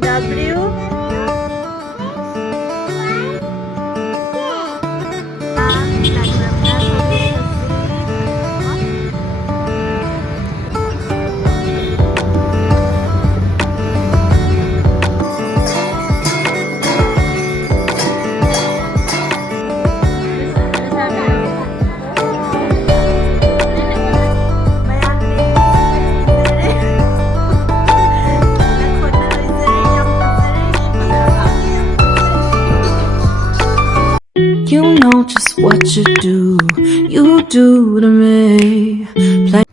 W You know just what you do to me. Play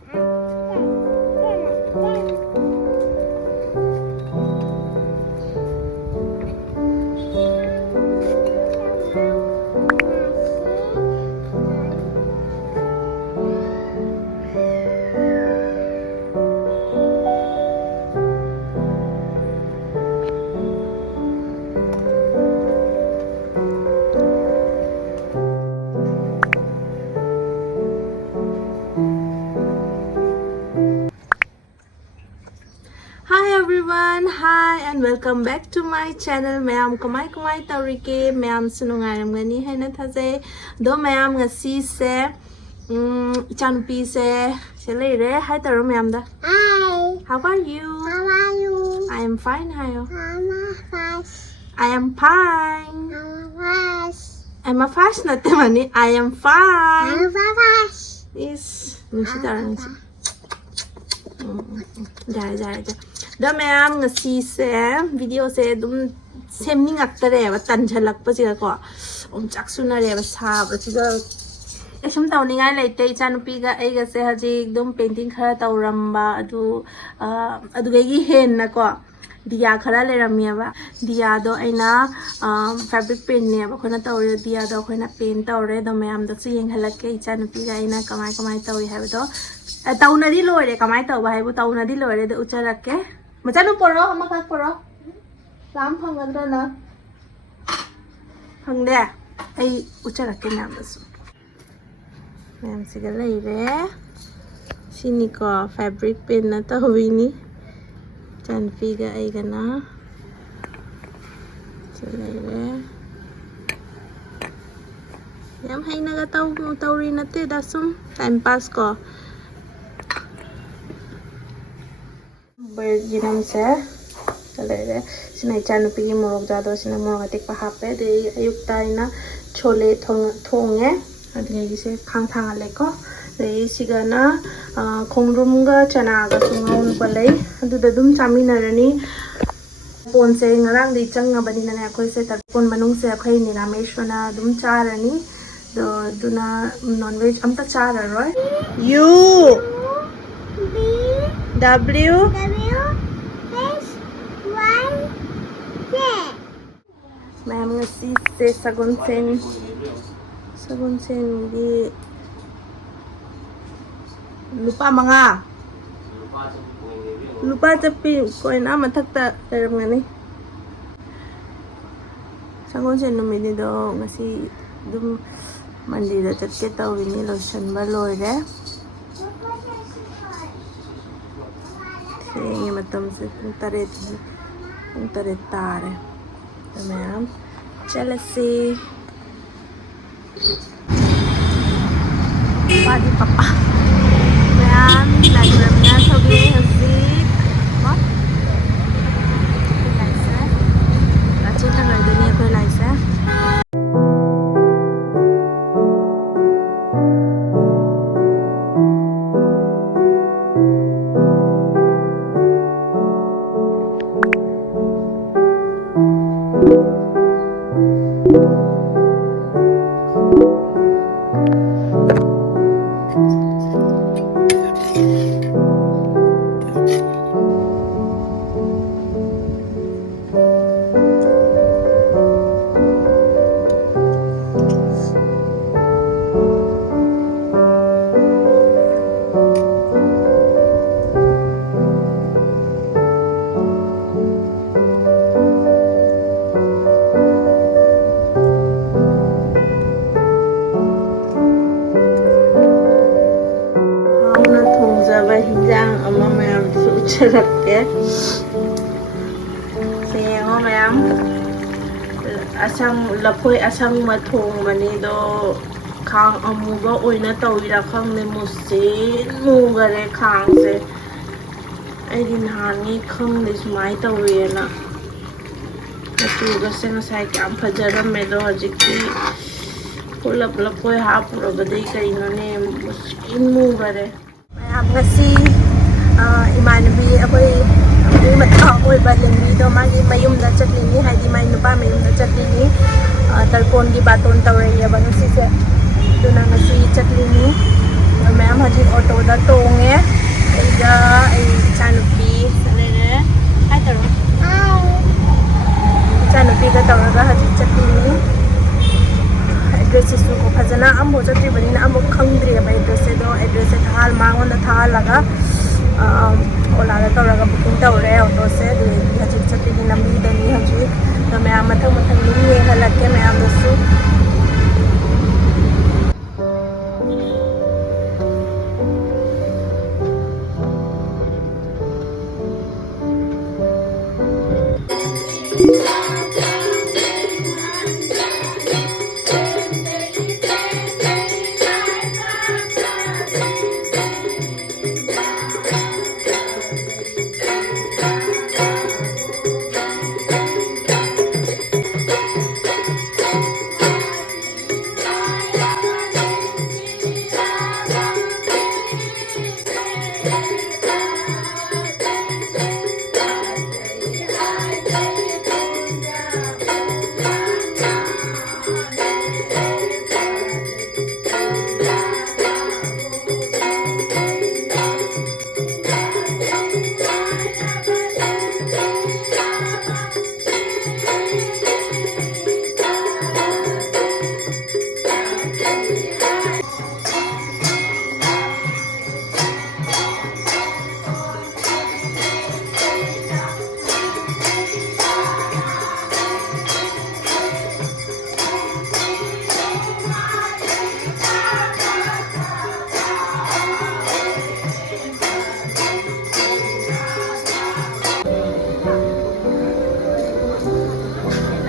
Hi everyone, hi and welcome back to my channel. Mayam kamai taurike mayam sunungaram gani hai na thase do mayam ngasi se chanpi se chelere hi taro mayam da. Hi. How are you? How are you? I am fine. Hayo. I'm a fast. I am fine. I'm a fast. I'm a fast natte mani. I am fine. I'm a fast. Is nusi taro nusi. Jare. Da mayam ngasi se video se dum semni ngaktare ba tan jhalak pa siga ko chak sunare ba sa ba siga esum tawningai leite chanupi ga ai ga se haji dum painting khara tawramba adu gi hen na ko diya khara le ramya ba diya do aina fabric paint ne ba khona tawre diya do khona paint tawre do mayam do su yeng halak ke chanupi ga aina kamai tawi ha ba do taunadi loire kamai taw ba hai bu taunadi loire de ucharak ke Macam poro, amak poro. Lam pangadra na. Pang deh. Ay ucara ke nam dasu. Nam segala ire. Sini ko fabric pen na tahu ini. Jangan figa ay gana. Segala ire. Yam hay naga tahu rin nate dasum time pass ko. Ginam se chalere sinai chanupi gi morok jado sina morok atik pa hape de ayukta ina chole thonge adnge gi se khang thang ale ko de sigana khongrum ga chana ga sungaun palai adu da dum chamina rani pon se ngarang di changa bani na ne khoi se tarpon manung se khoi ni rameshwana dum charani do duna non veg amta chara roi u w Ma'am ngasi se sagun sen di lupa tapi koin ama thakta teram ngani sagun sen numini do ngasi dum mandi da chatke tawini lotion ba loire se matam se taret tare ma'am jealousy padi papa ma'am lagi ramya thoge hasi what laisa ache thangai deni koi laisa hinjang ama mayam su ucharak ke se ꯃꯌꯥꯝ ꯑꯁꯪ ꯂꯐꯣꯏ ꯑꯁꯪꯕ ꯊꯣꯡꯕꯅꯤꯗꯣ ꯈꯥꯡ ꯑꯃꯨꯕ ꯑꯣꯏꯅ ꯇꯧꯏꯔꯥ ꯈꯪꯗꯦ ꯃꯨꯁꯤꯟ ꯃꯨꯒꯔꯦ ꯈꯥꯡꯁꯦ ꯑꯩꯗꯤ ꯅꯍꯥꯟꯒꯤ ꯈꯪꯗꯦ ꯁꯨꯃꯥꯏꯅ ꯇꯧꯋꯦꯅ ꯃꯆꯨꯒꯁꯦ ꯉꯁꯥꯏ ꯀꯌꯥꯝ ꯐꯖꯔꯝꯃꯦ ꯑꯗꯣ ꯍꯧꯖꯤꯛꯇꯤ ꯄꯨꯂꯞ ꯂꯐꯣꯏ ꯍꯥꯞꯄꯨꯔꯕꯗꯤ ꯀꯩꯅꯣꯅꯦ ꯃꯨꯁꯤꯟ ꯃꯨꯒꯔꯦ ꯃꯌꯥꯝ ꯉꯁꯤ ꯏꯃꯥꯟꯅꯕꯤ ꯑꯩꯈꯣꯏ ꯃꯔꯤ ꯃꯇꯥ ꯑꯣꯏꯕ ꯂꯦꯝꯕꯤꯗꯣ ꯃꯥꯒꯤ ꯃꯌꯨꯝꯗ ꯆꯠꯂꯤꯅꯤ ꯍꯥꯏꯗꯤ ꯃꯥꯒꯤ ꯅꯨꯄꯥ ꯃꯌꯨꯝꯗ ꯆꯠꯂꯤꯅꯤ ꯇꯔꯄꯣꯟꯒꯤ ꯕꯥꯇꯣꯟ ꯇꯧꯔꯛꯑꯦꯕ ꯉꯁꯤꯁꯦ ꯑꯗꯨꯅ ꯉꯁꯤ ꯆꯠꯂꯤꯅꯤ ꯃꯌꯥꯝ ꯍꯧꯖꯤꯛ ꯑꯣꯇꯣꯗ ꯇꯣꯡꯉꯦ ꯑꯩꯒ ꯑꯩ ꯏꯆꯥꯅꯨꯄꯤ ꯆꯠꯂꯦ ꯍꯥꯏꯇꯥꯔꯣ ꯏꯆꯥꯅꯨꯄꯤꯒ ꯇꯧꯔꯒ ꯍꯧꯖꯤꯛ ꯆꯠꯂꯤꯅꯤ ꯑꯦꯗ꯭ꯔꯦꯁꯁꯤꯁꯨ ꯐꯖꯅ ꯑꯃꯐꯥꯎ ꯆꯠꯇ꯭ꯔꯤꯕꯅꯤꯅ ꯑꯃꯨꯛ ꯈꯪꯗ꯭ꯔꯤꯑꯕ ꯑꯦꯗ꯭ꯔꯦꯁꯁꯦ ꯑꯗꯣ ꯑꯦꯗ꯭ꯔꯦꯁꯁꯦ ꯃꯉꯣꯟꯗ ꯊꯥꯍꯜꯂꯒ ꯑꯣꯂꯥꯗ ꯇꯧꯔꯒ ꯕꯨꯀꯤꯡ ꯇꯧꯔꯦ ꯑꯣꯇꯣꯁꯦ ꯑꯗꯨꯗꯒꯤ ꯍꯧꯖꯤꯛ ꯆꯠꯄꯤꯒꯤ ꯂꯝꯕꯤꯗꯅꯤ ꯍꯧꯖꯤꯛ ꯑꯗꯣ ꯃꯌꯥꯝ ꯃꯊꯪ ꯃꯊꯪ ꯑꯗꯨꯝ ꯌꯦꯡꯍꯜꯂꯛꯀꯦ ꯃꯌꯥꯝꯗꯁꯨ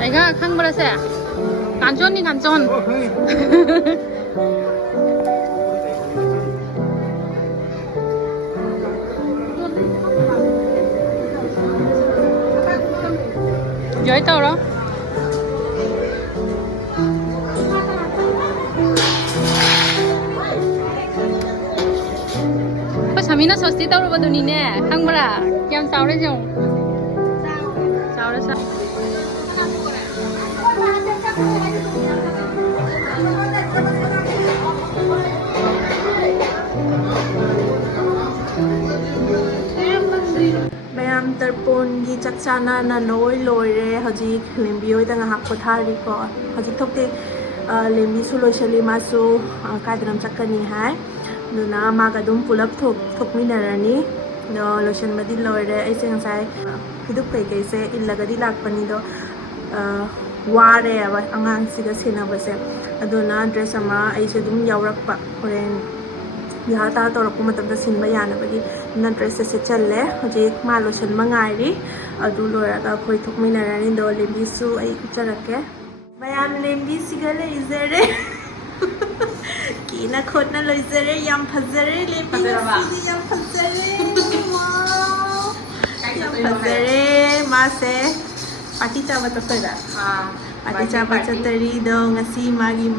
내가 강물에서 간전이 간전. 여기 떠오러. 자미나 서스티 떠오르거든요. 강물아, 그냥 싸우래 좀. 싸우래 싸. ꯃꯌꯥꯝ ꯇꯔꯄꯣꯟꯒꯤ ꯆꯥꯛ ꯆꯥꯅꯅ ꯂꯣꯏ ꯂꯣꯏꯔꯦ ꯍꯧꯖꯤꯛ ꯂꯦꯝꯕꯤ ꯍꯣꯏꯗ ꯉꯥꯏꯍꯥꯛ ꯄꯣꯊꯥꯔꯤꯀꯣ ꯍꯧꯖꯤꯛ ꯊꯣꯛꯇꯦ ꯂꯦꯝꯕꯤꯁꯨ ꯂꯣꯏꯁꯤꯜꯂꯤ ꯃꯥꯁꯨ ꯀꯥꯏꯗꯅꯣꯝ ꯆꯠꯀꯅꯤ ꯍꯥꯏ ꯑꯗꯨꯅ ꯃꯥꯒ ꯑꯗꯨꯝ ꯄꯨꯂꯞ ꯊꯣꯛꯃꯤꯟꯅꯔꯅꯤ ꯑꯗꯣ ꯂꯣꯏꯁꯤꯟꯕꯗꯤ ꯂꯣꯏꯔꯦ ꯑꯩꯁꯦ ꯉꯁꯥꯏ ꯐꯤꯗꯨꯞ ꯀꯩꯀꯩꯁꯦ ꯏꯜꯂꯒꯗꯤ ꯂꯥꯛꯄꯅꯤꯗꯣ ꯋꯥꯔꯦꯕ ꯑꯉꯥꯡꯁꯤꯒ ꯁꯦꯟꯅꯕꯁꯦ ꯑꯗꯨꯅ ꯗ꯭ꯔꯦꯁ ꯑꯃ ꯑꯩꯁꯦ ꯑꯗꯨꯝ ꯌꯥꯎꯔꯛꯄ ꯍꯣꯔꯦꯟ ꯌꯥꯍꯥ ꯇꯧꯔꯛꯄ ꯃꯇꯝꯗ ꯁꯤꯟꯕ ꯌꯥꯅꯕꯒꯤ ꯑꯗꯨꯅ ꯗ꯭ꯔꯦꯁꯁꯦ ꯁꯦꯠꯆꯜꯂꯦ ꯍꯧꯖꯤꯛ ꯃꯥ ꯂꯣꯏꯁꯤꯟꯕ ꯉꯥꯏꯔꯤ ꯑꯗꯨ ꯂꯣꯏꯔꯒ ꯑꯩꯈꯣꯏ ꯊꯣꯛꯃꯤꯟꯅꯔꯅꯤ ꯑꯗꯣ ꯂꯦꯝꯕꯤꯁꯨ ꯑꯩ ꯎꯠꯆꯔꯛꯀꯦ ꯃꯌꯥꯝ ꯂꯦꯝꯕꯤꯁꯤꯒ ꯂꯩꯖꯔꯦ ꯀꯤꯅ ꯈꯣꯠꯅ ꯂꯣꯏꯖꯔꯦ ꯌꯥꯝ ꯐꯖꯔꯦ ꯂꯦꯝꯕꯤꯁꯤꯗꯤ ꯌꯥꯝ ꯐꯖꯔꯦ ꯌꯥꯝ ꯐꯖꯔꯦ ꯃꯥꯁꯦ ꯄꯥꯔꯇꯤ ꯆꯥꯕ ꯆꯠꯇꯣꯏꯔꯥ ꯄꯥꯔꯇꯤ ꯆꯥꯕ ꯆꯠꯇꯔꯤꯗꯣ ꯉꯁꯤ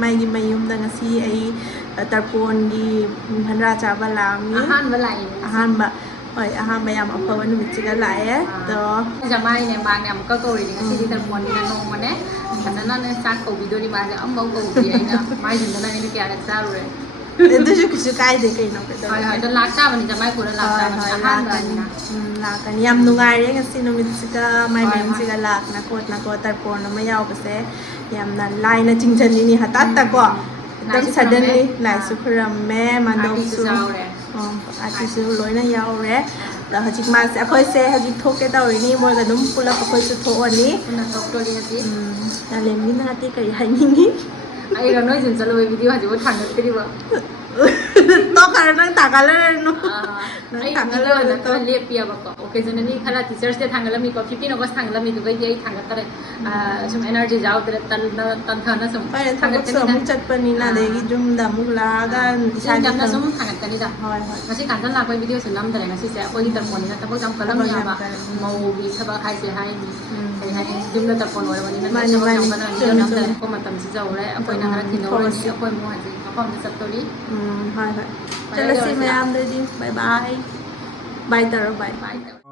ꯃꯥꯒꯤ ꯃꯌꯨꯝꯗ ꯉꯁꯤ ꯑꯩ ꯇꯔꯄꯣꯟꯒꯤ ꯍꯟꯗ꯭ꯔꯥ ꯆꯥꯕ ꯂꯥꯛꯑꯝꯃꯤ ꯑꯍꯥꯟꯕ ꯍꯣꯏ ꯑꯍꯥꯟꯕ ꯌꯥꯝ ꯑꯐꯕ ꯅꯨꯃꯤꯠꯁꯤꯒ ꯂꯥꯛꯑꯦ ꯑꯗꯣ ꯖꯃꯥꯏꯅꯦ ꯃꯥꯅꯦ ꯑꯃꯨꯛꯀ ꯀꯧꯔꯤꯅꯤ ꯉꯁꯤꯗꯤ ꯇꯔꯄꯣꯟꯅꯤꯅ ꯅꯣꯡꯃꯅꯦ ꯐꯖꯅ ꯆꯥꯛ ꯀꯧꯕꯤꯗꯣꯔꯤ ꯃꯥꯁꯦ ꯑꯃꯐꯥꯎ ꯀꯧꯗ꯭ꯔꯤ ꯑꯩꯅ ꯃꯥꯏꯗꯨꯗꯅ ꯑꯩꯅ ꯀꯌꯥꯔꯛ ꯆꯥꯔꯨꯔꯦ ꯑꯗꯨꯁꯨ ꯀꯩꯁꯨ ꯀꯥꯏꯗꯦ ꯀꯩꯅꯣ ꯍꯣꯏ ꯍꯣꯏ ꯑꯗꯣ ꯂꯥꯛꯇꯥꯕꯅꯤ ꯖꯃꯥꯏ ꯄꯨꯔ ꯂꯥꯛꯇꯥꯕꯅꯤ ꯑꯍꯥꯟꯕꯅꯤꯅ ꯂꯥꯛꯀꯅꯤ ꯌꯥꯝ ꯅꯨꯡꯉꯥꯏꯔꯦ ꯉꯁꯤ ꯅꯨꯃꯤꯠꯁꯤꯒ ꯃꯥꯏ ꯃꯌꯨꯝꯁꯤꯒ ꯂꯥꯛꯅ ꯈꯣꯠꯅꯀꯣ ꯇꯔꯄꯣꯟ ꯑꯃ ꯌꯥꯎꯕꯁꯦ ꯌꯥꯝꯅ ꯂꯥꯏꯅ ꯆꯤꯡꯁꯤꯜꯂꯤꯅꯤ ꯍꯇꯥꯠꯇꯀꯣ एकदम सडनली लाइसु खुरमे मांडोसु आतिसु लोइना यावरे दा हजिक मासे अखोइसे हजिक थोके तौरिनी मोरगा दुम पुला अखोइसु थोअनी पुना थोक्टोरी हजि लेमबी नाते करि हाइनिनी आइगा नोइ जुन चलो video हजि थांगत्रिबो ต้องการนั่งต่างกันแล้วเนาะ ay video na kan lepia ba ko occasionally khala teachers de thangala mi ko 15 august thangala mi dubai ye thanga tare sum energy jaw tare tan thana sum ไปทำกับสมุจัดปนินาเด็กจุ่มดำมุกลากัน sai jam na sum thanga tani da หอยหอย ngasi kan tan la ko video sun lam tare ngasi se ko ni tarpon na tapos ang kalam niya ba mau bi thaba khai se hai mi hai hai jum na tarpon wa wani na sa jam na video na tare ko matam si jaw le apoi na ngara kino le ni apoi mo haji ko na sa tori หอยหอยจะละสิแม่อามเลยดิบายบายบายตลอดบาย bye